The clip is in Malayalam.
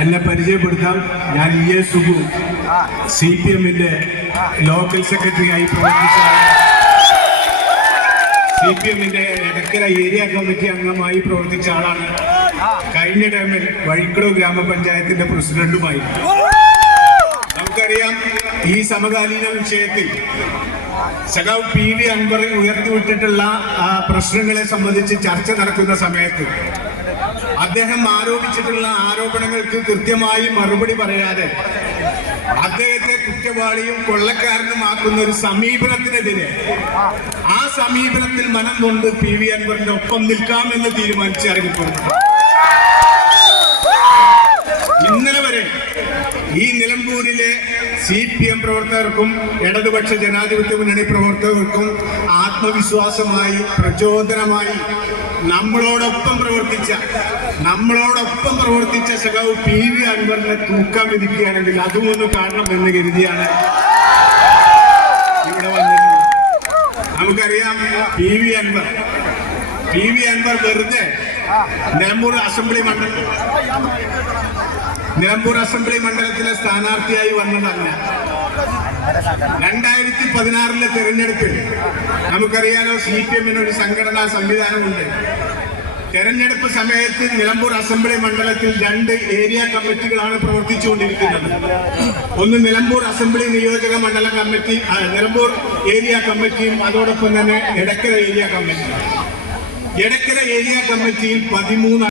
എന്നെ പരിചയപ്പെടുത്താം. ഞാൻ EA സുഗു, CPM-ന്റെ ലോക്കൽ സെക്രട്ടറി ആയി പ്രവർത്തിച്ച, CPM-ന്റെ എടക്കര ഏരിയ കമ്മിറ്റി അംഗമായി പ്രവർത്തിച്ച ആളാണ്. കഴിഞ്ഞ ടൈമിൽ വഴിക്കടവ് ഗ്രാമപഞ്ചായത്തിന്റെ പ്രസിഡന്റുമായി. നമുക്കറിയാം, ഈ സമകാലീന വിഷയത്തിൽ സഖാവ് PV അൻവർ ഉയർത്തിവിട്ടിട്ടുള്ള പ്രശ്നങ്ങളെ സംബന്ധിച്ച് ചർച്ച നടക്കുന്ന സമയത്ത് അദ്ദേഹം ആരോപിച്ചിട്ടുള്ള ആരോപണങ്ങൾക്ക് കൃത്യമായി മറുപടി പറയാതെ അദ്ദേഹത്തെ കുറ്റവാളിയും കൊള്ളക്കാരനുമാക്കുന്ന ഒരു സമീപനത്തിനെതിരെ ആ സമീപനത്തിൽ മനം കൊണ്ട് PV അൻവറിന്റെ ഒപ്പം നിൽക്കാമെന്ന് തീരുമാനിച്ച് ഇറങ്ങിപ്പോകുന്നു. ഇന്നലെ വരെ ഈ നിലമ്പൂരിലെ CPM പ്രവർത്തകർക്കും ഇടതുപക്ഷ ജനാധിപത്യ മുന്നണി പ്രവർത്തകർക്കും ആത്മവിശ്വാസമായി, പ്രചോദനമായി നമ്മളോടൊപ്പം പ്രവർത്തിച്ച സഖാവ് PV അൻവറിനെ തൂക്കാൻ വിധിക്കുകയാണെങ്കിൽ അതും ഒന്ന് കാണണം എന്ന് കരുതിയാണ് ഇവിടെ വന്നിട്ടുള്ളത്. നമുക്കറിയാം, PV അൻവർ വെറുതെ നിലമ്പൂർ അസംബ്ലി മണ്ഡലത്തിലെ സ്ഥാനാർത്ഥിയായി വന്നതല്ല. 2016 തെരഞ്ഞെടുപ്പിൽ നമുക്കറിയാലോ, CPM-ന് ഒരു സംഘടനാ സംവിധാനമുണ്ട്. തെരഞ്ഞെടുപ്പ് സമയത്ത് നിലമ്പൂർ അസംബ്ലി മണ്ഡലത്തിൽ 2 ഏരിയ കമ്മിറ്റികളാണ് പ്രവർത്തിച്ചുകൊണ്ടിരിക്കുന്നത്. ഒന്ന് നിലമ്പൂർ അസംബ്ലി നിയോജക മണ്ഡല കമ്മിറ്റി, നിലമ്പൂർ ഏരിയ കമ്മിറ്റിയും അതോടൊപ്പം തന്നെ Edakkara area committee. Edakkara area കമ്മിറ്റിയിൽ 13